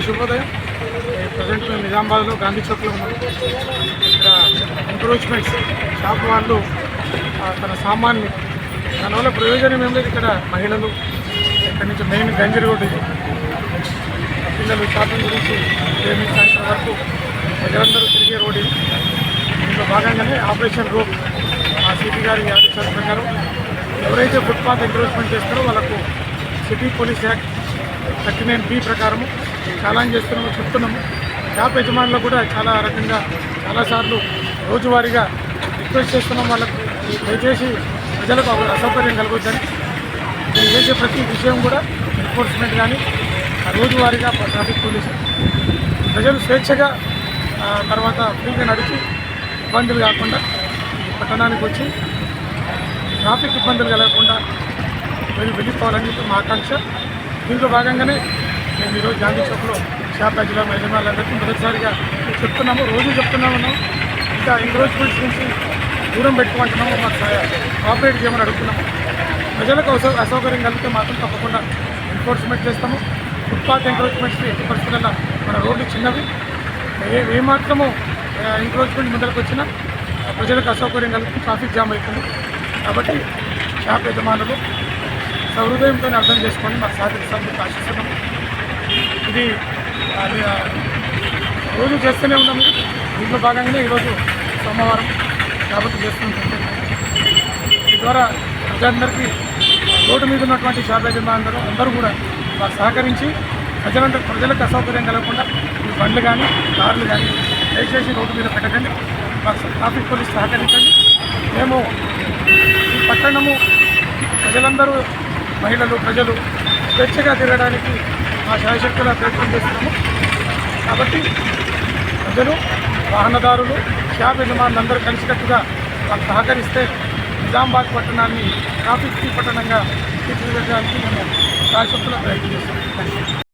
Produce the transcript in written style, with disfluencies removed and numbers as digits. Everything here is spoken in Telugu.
అందరికీ శుభోదయం. ప్రజెంట్ మేము నిజామాబాద్లో గాంధీ చౌక్లో ఉన్నాం. ఇక్కడ ఎంక్రోచ్మెంట్స్ షాప్ వాళ్ళు తన సామాన్ని దానివల్ల ప్రయోజనం ఏం లేదు. ఇక్కడ మహిళలు ఇక్కడి నుంచి మెయిన్ గంజరి రోడ్డు ఇది, పిల్లలు షాపింగ్ గురించి ఈవినింగ్ సాయంత్రం వరకు ప్రజలందరూ తిరిగే రోడ్ ఇది. దీంట్లో భాగంగానే ఆపరేషన్ రూప్ సిటీ గారి ఆదేశాల ప్రకారం ఎవరైతే ఫుట్పాత్ ఎంక్రోచ్మెంట్ చేస్తారో వాళ్ళకు సిటీ పోలీస్ యాక్ట్ 39B ప్రకారము చాలాన్ చేస్తున్నాము, చెప్తున్నాము. షాప్ యజమానులకు కూడా చాలా రకంగా చాలాసార్లు రోజువారీగా రిక్వెస్ట్ చేస్తున్నాం. వాళ్ళకు దయచేసి ప్రజలకు అసౌకర్యం కలగొద్దని నేను చేసే ప్రతి విషయం కూడా ఎన్ఫోర్స్మెంట్ కానీ రోజువారీగా ట్రాఫిక్ పోలీసు ప్రజలు స్వేచ్ఛగా తర్వాత ఫ్రీగా నడిచి ఇబ్బందులు కాకుండా పట్టణానికి వచ్చి ట్రాఫిక్ ఇబ్బందులు కలగకుండా వెళ్ళిపోవాలని చెప్పి మా ఆకాంక్ష. దీంట్లో భాగంగానే మేము ఈరోజు గాంధీ చౌక్లో షాప్ యజమానులందరికీ మొదటిసారిగా చెప్తున్నాము, రోజు చెప్తున్నాము. ఇంకా ఎంక్రోచ్మెంట్స్ నుంచి దూరం పెట్టుకుంటున్నాము, మాకు కోఆపరేట్ చేయమని అడుగుతున్నాము. ప్రజలకు అసౌకర్యం కలిగితే మాత్రం తప్పకుండా ఎన్ఫోర్స్మెంట్ చేస్తాము. ఫుట్పాత్ ఎంక్రోచ్మెంట్స్కి ఎట్టి పరిస్థితుల్లో మన రోడ్లు చిన్నవి, ఏమాత్రము ఎంక్రోచ్మెంట్ ముందరకు వచ్చినా ప్రజలకు అసౌకర్యం కలిగి ట్రాఫిక్ జామ్ అవుతుంది. కాబట్టి షాప్ యజమానులు సహృదయంతో అర్థం చేసుకొని మాకు సహకరిస్తామని ఆశిస్తున్నాము. ఇది రోజు చేస్తూనే ఉన్నాము. దీంట్లో భాగంగానే ఈరోజు సోమవారం కాబట్టి చేస్తుంటాం. ఈ ద్వారా ప్రజలందరికీ రోడ్డు మీద ఉన్నటువంటి షాప్ యజమానులు అందరూ కూడా మాకు సహకరించి ప్రజలకు అసౌకర్యం కలగకుండా ఈ బండ్లు కానీ కార్లు కానీ దయచేసి రోడ్డు మీద పెట్టకండి. మాకు ట్రాఫిక్ పోలీస్ సహకరించండి. మేము ఈ పట్టణము ప్రజలందరూ మహిళలు ప్రజలు స్వేచ్ఛగా తిరగడానికి మా శాయశక్తులా ప్రయత్నం చేస్తున్నాము. కాబట్టి ప్రజలు వాహనదారులు షాప్ యజమానులందరూ కలిసికట్టుగా వాళ్ళు సహకరిస్తే నిజామాబాద్ పట్టణాన్ని ట్రాఫిక్ ఫ్రీ పట్టణంగా తీర్చిదిద్దడానికి మేము శాయశక్తులా ప్రయత్నం చేస్తున్నాం.